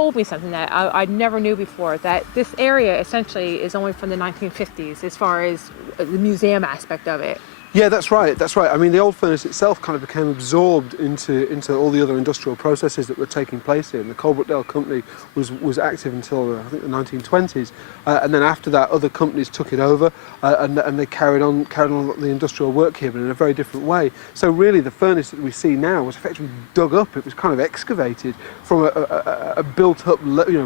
told me something that I never knew before, that this area essentially is only from the 1950s as far as the museum aspect of it. Yeah, that's right, that's right. I mean, the old furnace itself kind of became absorbed into all the other industrial processes that were taking place here. And the Coalbrookdale Company was active until, I think, the 1920s. And then after that, other companies took it over and they carried on the industrial work here, but in a very different way. So really, the furnace that we see now was effectively dug up. It was kind of excavated from a built-up,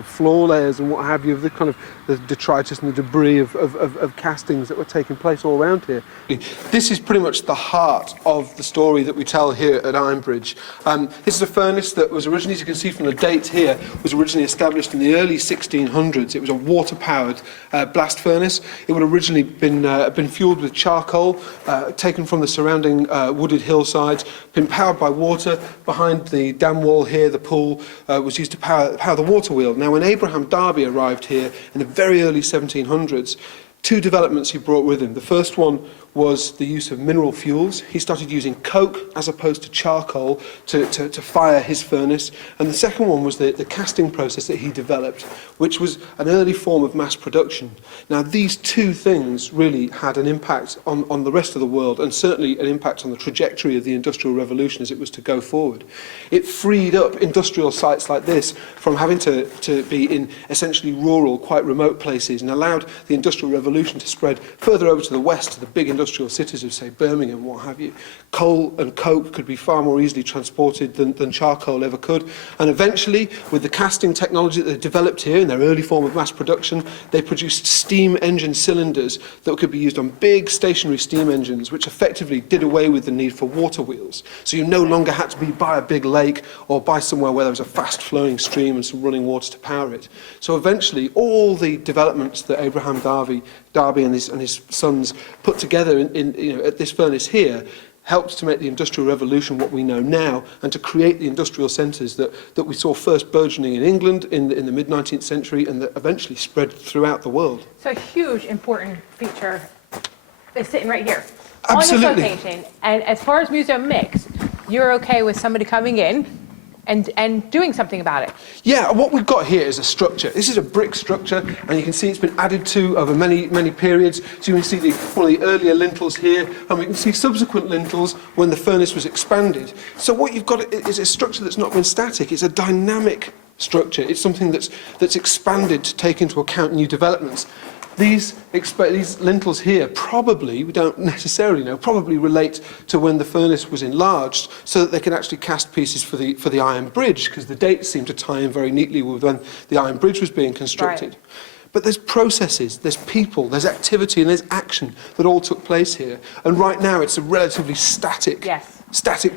floor layers and what have you, of the kind of the detritus and the debris of castings that were taking place all around here. This is pretty much the heart of the story that we tell here at Ironbridge. This is a furnace that was originally, as you can see from the date here, was originally established in the early 1600s. It was a water-powered blast furnace. It would have originally been fueled with charcoal, taken from the surrounding wooded hillsides, been powered by water. Behind the dam wall here, the pool was used to power the water wheel. Now, when Abraham Darby arrived here in the very early 1700s, two developments he brought with him. The first one was the use of mineral fuels. He started using coke as opposed to charcoal to fire his furnace. And the second one was the casting process that he developed, which was an early form of mass production. Now, these two things really had an impact on the rest of the world, and certainly an impact on the trajectory of the Industrial Revolution as it was to go forward. It freed up industrial sites like this from having to be in essentially rural, quite remote places, and allowed the Industrial Revolution to spread further over to the west, to the big industrial cities of, say, Birmingham, what have you. Coal and coke could be far more easily transported than charcoal ever could. And eventually, with the casting technology that they developed here in their early form of mass production, they produced steam engine cylinders that could be used on big stationary steam engines, which effectively did away with the need for water wheels. So you no longer had to be by a big lake or by somewhere where there was a fast-flowing stream and some running water to power it. So eventually, all the developments that Abraham Darby and his sons put together at this furnace here helped to make the Industrial Revolution what we know now, and to create the industrial centres that we saw first burgeoning in England in the mid-19th century, and that eventually spread throughout the world. So a huge, important feature is sitting right here. Absolutely. On this location. And as far as Museomix, you're okay with somebody coming in and doing something about it? Yeah, what we've got here is a structure. This is a brick structure, and you can see it's been added to over many, many periods. So you can see one of the earlier lintels here, and we can see subsequent lintels when the furnace was expanded. So what you've got is a structure that's not been static. It's a dynamic structure. It's something that's expanded to take into account new developments. These lintels here probably, we don't necessarily know, probably relate to when the furnace was enlarged so that they can actually cast pieces for the Iron Bridge, because the dates seem to tie in very neatly with when the Iron Bridge was being constructed. Right. But there's processes, there's people, there's activity, and there's action that all took place here. And right now it's a relatively static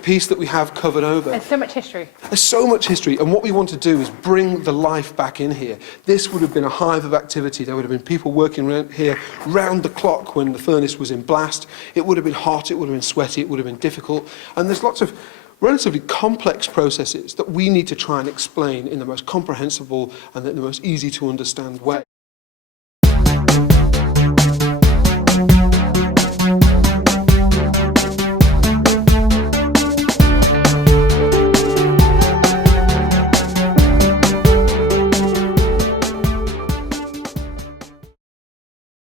piece that we have covered over. There's so much history. There's so much history, and what we want to do is bring the life back in here. This would have been a hive of activity. There would have been people working around here round the clock when the furnace was in blast. It would have been hot, it would have been sweaty, it would have been difficult, and there's lots of relatively complex processes that we need to try and explain in the most comprehensible and the most easy to understand way.